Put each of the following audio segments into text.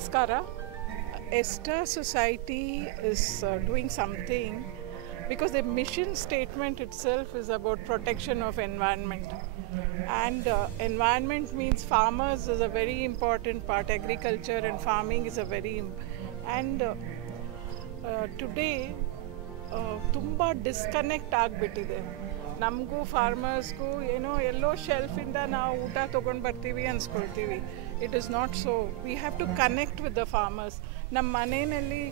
Namaskara. Esta Society is doing something because the mission statement itself is about protection of environment. And environment means farmers is a very important part. Agriculture and farming is a very and today ತುಂಬ disconnect ಆಗಿಬಿಟ್ಟಿದೆ. ನಮಗೂ ಫಾರ್ಮರ್ಸ್ಗೂ ಏನೋ ಎಲ್ಲೋ ಶೆಲ್ಫಿಂದ ನಾವು ಊಟ ತೊಗೊಂಡು ಬರ್ತೀವಿ ಅನ್ಸ್ಕೊಳ್ತೀವಿ. It is not so. We have to connect with the farmers. ನಮ್ಮ ಮನೆಯಲ್ಲಿ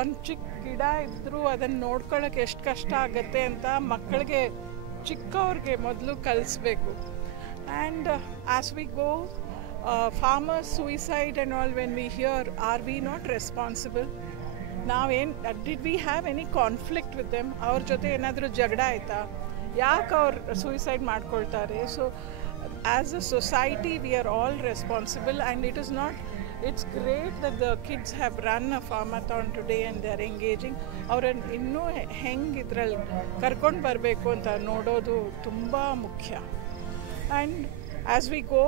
ಒಂದು ಚಿಕ್ಕ ಗಿಡ ಇದ್ದರೂ ಅದನ್ನು ನೋಡ್ಕೊಳ್ಳೋಕೆ ಎಷ್ಟು ಕಷ್ಟ ಆಗುತ್ತೆ ಅಂತ ಮಕ್ಕಳಿಗೆ ಚಿಕ್ಕವ್ರಿಗೆ ಮೊದಲು ಕಲಿಸ್ಬೇಕು. And as we go farmers suicide and all, when we hear, are we not responsible? Did we have any conflict with them? ಅವ್ರ ಜೊತೆ ಏನಾದರೂ ಜಗಳ ಆಯಿತಾ? ಯಾಕೆ ಅವ್ರು ಸೂಯಿಸೈಡ್ ಮಾಡ್ಕೊಳ್ತಾರೆ? So as a society we are all responsible. And it's great that the kids have run a farmathon today and they are engaging. ಅವ್ರನ್ನ ಇನ್ನೂ ಹೆಂಗೆ ಇದ್ರಲ್ಲಿ ಕರ್ಕೊಂಡು ಬರಬೇಕು ಅಂತ ನೋಡೋದು ತುಂಬ ಮುಖ್ಯ. And as we go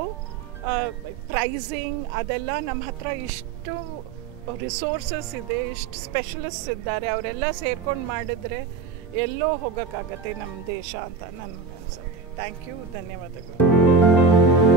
pricing ಅದೆಲ್ಲ ನಮ್ಮ ಹತ್ರ ಇಷ್ಟು ರಿಸೋರ್ಸಸ್ ಇದೆ, ಇಷ್ಟು ಸ್ಪೆಷಲಿಸ್ಟ್ಸ್ ಇದ್ದಾರೆ, ಅವರೆಲ್ಲ ಸೇರ್ಕೊಂಡು ಮಾಡಿದರೆ ಎಲ್ಲೋ ಹೋಗೋಕ್ಕಾಗತ್ತೆ ನಮ್ಮ ದೇಶ ಅಂತ ನನಗೆ ಅನಿಸುತ್ತೆ. ಥ್ಯಾಂಕ್ ಯು, ಧನ್ಯವಾದಗಳು.